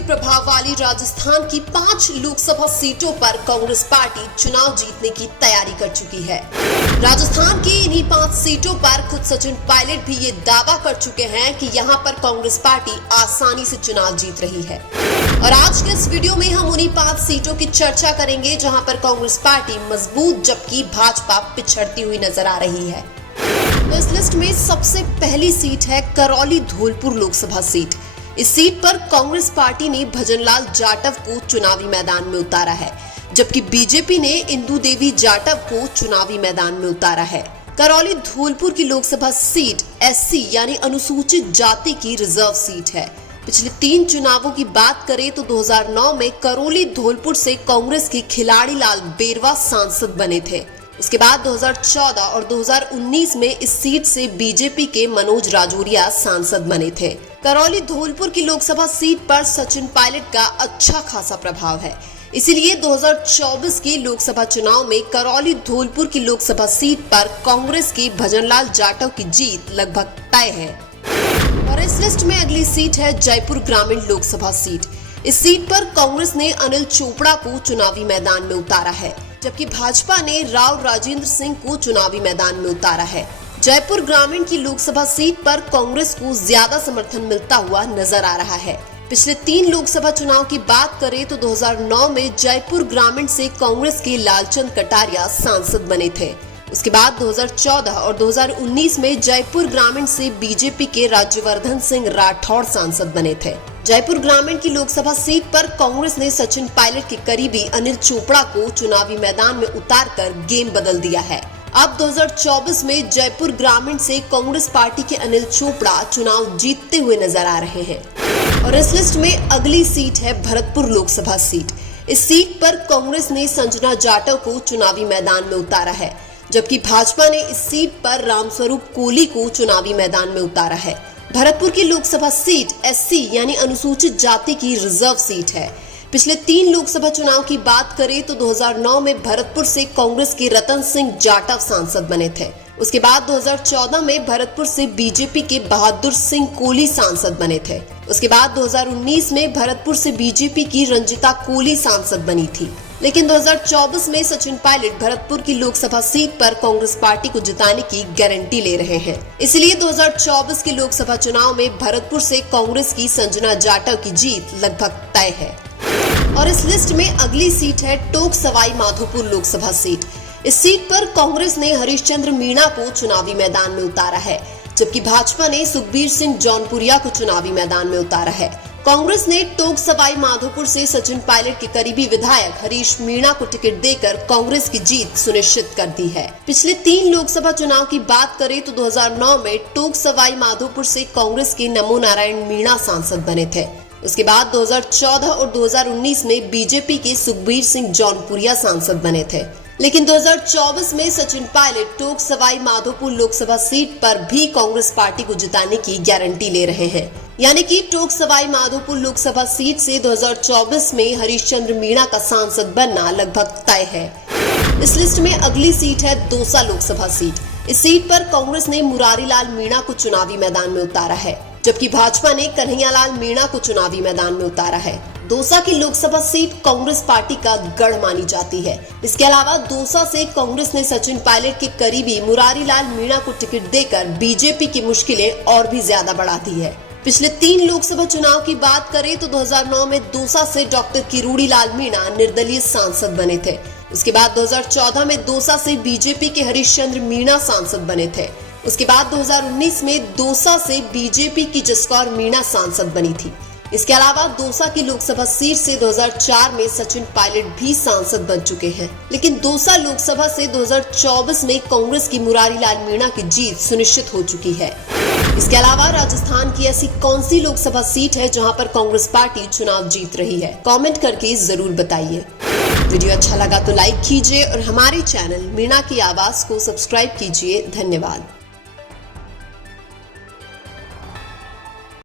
के प्रभाव वाली राजस्थान की 5 लोकसभा सीटों पर कांग्रेस पार्टी चुनाव जीतने की तैयारी कर चुकी है। राजस्थान की इन्हीं 5 सीटों पर खुद सचिन पायलट भी ये दावा कर चुके हैं कि यहां पर कांग्रेस पार्टी आसानी से चुनाव जीत रही है। और आज के इस वीडियो में हम उन्हीं 5 सीटों की चर्चा करेंगे जहां पर कांग्रेस पार्टी मजबूत जबकि भाजपा पिछड़ती हुई नजर आ रही है। तो इस लिस्ट में सबसे पहली सीट है करौली धौलपुर लोकसभा सीट। इस सीट पर कांग्रेस पार्टी ने भजनलाल जाटव को चुनावी मैदान में उतारा है, जबकि बीजेपी ने इंदु देवी जाटव को चुनावी मैदान में उतारा है। करौली धौलपुर की लोकसभा सीट एससी यानी अनुसूचित जाति की रिजर्व सीट है। पिछले 3 चुनावों की बात करें तो 2009 में करौली धौलपुर से कांग्रेस के खिलाड़ी लाल बेरवा सांसद बने थे। उसके बाद 2014 और 2019 में इस सीट से बीजेपी के मनोज राजौरिया सांसद बने थे। करौली धौलपुर की लोकसभा सीट पर सचिन पायलट का अच्छा खासा प्रभाव है, इसीलिए 2024 के लोकसभा चुनाव में करौली धौलपुर की लोकसभा सीट पर कांग्रेस के भजनलाल जाटव की जीत लगभग तय है। और इस लिस्ट में अगली सीट है जयपुर ग्रामीण लोकसभा सीट। इस सीट पर कांग्रेस ने अनिल चोपड़ा को चुनावी मैदान में उतारा है, जबकि भाजपा ने राव राजेंद्र सिंह को चुनावी मैदान में उतारा है। जयपुर ग्रामीण की लोकसभा सीट पर कांग्रेस को ज्यादा समर्थन मिलता हुआ नजर आ रहा है। पिछले 3 लोकसभा चुनाव की बात करें तो 2009 में जयपुर ग्रामीण से कांग्रेस के लालचंद कटारिया सांसद बने थे। उसके बाद 2014 और 2019 में जयपुर ग्रामीण से बीजेपी के राज्यवर्धन सिंह राठौड़ सांसद बने थे। जयपुर ग्रामीण की लोकसभा सीट पर कांग्रेस ने सचिन पायलट के करीबी अनिल चोपड़ा को चुनावी मैदान में उतारकर गेम बदल दिया है। अब 2024 में जयपुर ग्रामीण से कांग्रेस पार्टी के अनिल चोपड़ा चुनाव जीतते हुए नजर आ रहे हैं। और इस लिस्ट में अगली सीट है भरतपुर लोकसभा सीट। इस सीट पर कांग्रेस ने संजना जाटव को चुनावी मैदान में उतारा है, जबकि भाजपा ने इस सीट पर रामस्वरूप कोली को चुनावी मैदान में उतारा है। भरतपुर की लोकसभा सीट एससी यानी अनुसूचित जाति की रिजर्व सीट है। पिछले 3 लोकसभा चुनाव की बात करें तो 2009 में भरतपुर से कांग्रेस के रतन सिंह जाटव सांसद बने थे। उसके बाद 2014 में भरतपुर से बीजेपी के बहादुर सिंह कोली सांसद बने थे। उसके बाद 2019 में भरतपुर से बीजेपी की रंजिता कोली सांसद बनी थी। लेकिन 2024 में सचिन पायलट भरतपुर की लोकसभा सीट पर कांग्रेस पार्टी को जिताने की गारंटी ले रहे हैं। इसलिए 2024 के लोकसभा चुनाव में भरतपुर से कांग्रेस की संजना जाटव की जीत लगभग तय है। और इस लिस्ट में अगली सीट है टोंक सवाई माधोपुर लोकसभा सीट। इस सीट पर कांग्रेस ने हरीशचंद्र मीणा को चुनावी मैदान में उतारा है, जबकि भाजपा ने सुखबीर सिंह जौनपुरिया को चुनावी मैदान में उतारा है। कांग्रेस ने टोंक सवाई माधोपुर से सचिन पायलट के करीबी विधायक हरीश मीणा को टिकट देकर कांग्रेस की जीत सुनिश्चित कर दी है। पिछले 3 लोकसभा चुनाव की बात करें तो 2009 में टोंक सवाई माधोपुर से कांग्रेस के नमो नारायण मीणा सांसद बने थे। उसके बाद 2014 और 2019 में बीजेपी के सुखबीर सिंह जौनपुरिया सांसद बने थे। लेकिन 2024 में सचिन पायलट टोंक सवाई माधोपुर लोकसभा सीट पर भी कांग्रेस पार्टी को जिताने की गारंटी ले रहे हैं। यानी कि टोंक सवाई माधोपुर लोकसभा सीट से 2024 में हरीशचंद्र मीणा का सांसद बनना लगभग तय है। इस लिस्ट में अगली सीट है दौसा लोकसभा सीट। इस सीट पर कांग्रेस ने मुरारीलाल मीणा को चुनावी मैदान में उतारा है, जबकि भाजपा ने कन्हैयालाल मीणा को चुनावी मैदान में उतारा है। दौसा की लोकसभा सीट कांग्रेस पार्टी का गढ़ मानी जाती है। इसके अलावा दौसा से कांग्रेस ने सचिन पायलट के करीबी मुरारीलाल मीणा को टिकट देकर बीजेपी की मुश्किलें और भी ज्यादा बढ़ा दी है। पिछले 3 लोकसभा चुनाव की बात करें तो 2009 में दौसा से डॉक्टर किरोड़ी लाल मीणा निर्दलीय सांसद बने थे। उसके बाद 2014 में दौसा से बीजेपी के हरीशचंद्र मीणा सांसद बने थे। उसके बाद 2019 में दौसा से बीजेपी की जसकौर मीणा सांसद बनी थी। इसके अलावा दौसा की लोकसभा सीट से 2004 में सचिन पायलट भी सांसद बन चुके हैं। लेकिन दौसा लोकसभा से 2024 में कांग्रेस की मुरारीलाल मीणा की जीत सुनिश्चित हो चुकी है। इसके अलावा राजस्थान की ऐसी कौन सी लोकसभा सीट है जहां पर कांग्रेस पार्टी चुनाव जीत रही है? कमेंट करके जरूर बताइए। वीडियो अच्छा लगा तो लाइक कीजिए और हमारे चैनल मीणा की आवाज को सब्सक्राइब कीजिए। धन्यवाद।